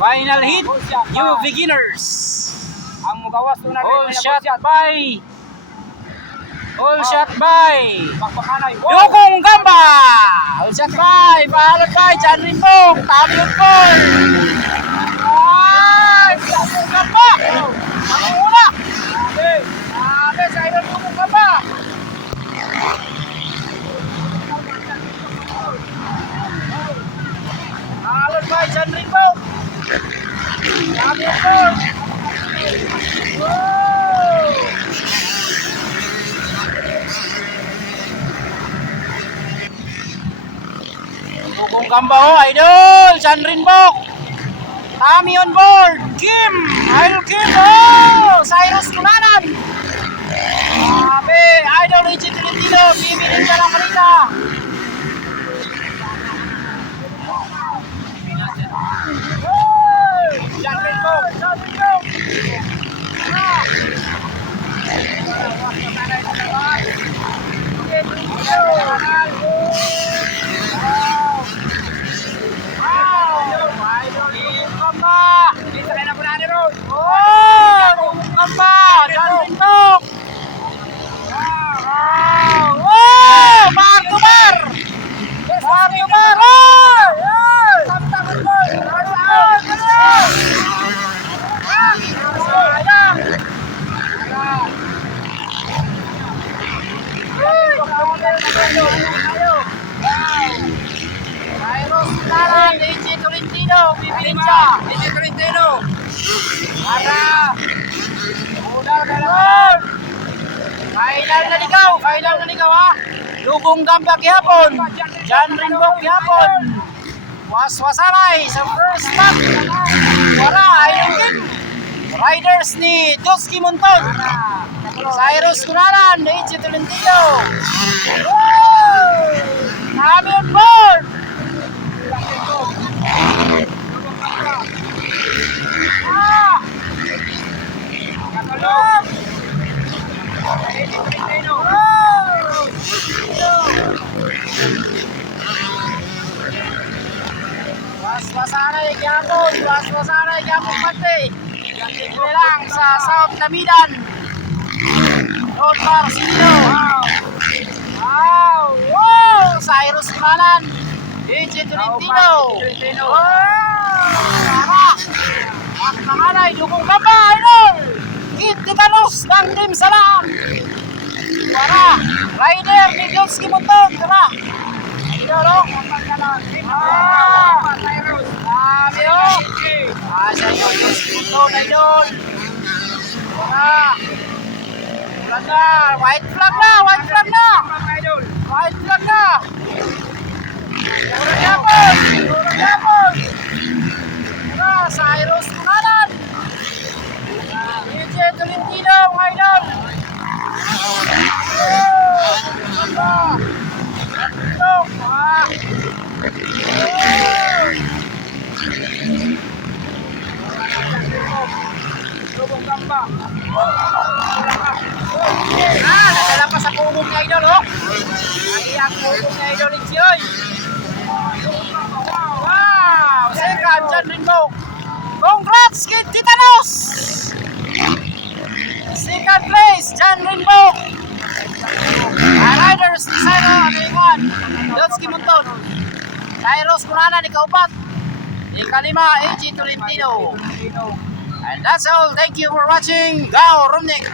Final hit, new beginners. Ang mugawas to na All shot by Bakbakanay. Dugong Gamba. All shot by followed by John Rimbong. Tama yung goal. Ay, Dugong Gamba. Ang una. Sabi sa idol Dugong Gamba. Followed by John Rimbong. Tama yung goal. Dugong Gamba ho, idol! John Rimbok! Tommy on board! Kim! Idol Kim! Oh! Cyrus Kunanan! Sabi! Idol Richie Tolentino! Bibilin ka lang kanina! John Rimbok! John Rimbok! Richie Tolentino, bibilin siya. Richie Tolentino. Para. Udaw na lang. Final na ligaw ha. Dugong Gamba gihapon. John Rimbok gihapon. Waswasanay sa first lap. Wala, ayun din. Riders ni Dusky Monton. Cyrus Kunanan, Richie Tolentino. Kami on board. Waswasanay gyapon pati. Dito lang sa South Lamidan. Road Bar Sino. Wow! Cyrus Kunanan. Richie Tolentino. Ang pangalay, Dugong Gamba, idol! Kit Titanos ng Team Salam! Para, rider ni Dusky Monton, tara! Idol, o! Sabi, o! Sa iyo, Dusky Monton, idol! Para! Flag na! White flag na! White flag na! White flag na! Turang yapon! Turang yapon! Cyrus Kunanan, Richie Tolentino, idol. Dugong Gamba. Nadala pa sa pulong ni idol, oh. Ay, ang pulong ni idol, Richie. Wow! Second, John Rimbok. Congrats, Kid Titanos! Second place, John Rimbok. Riders, Sino, American, Dusky Monton. Cyrus Kunanan, ikaupat. Ikalima, Richie Tolentino. And that's all. Thank you for watching. Go, Rumnik!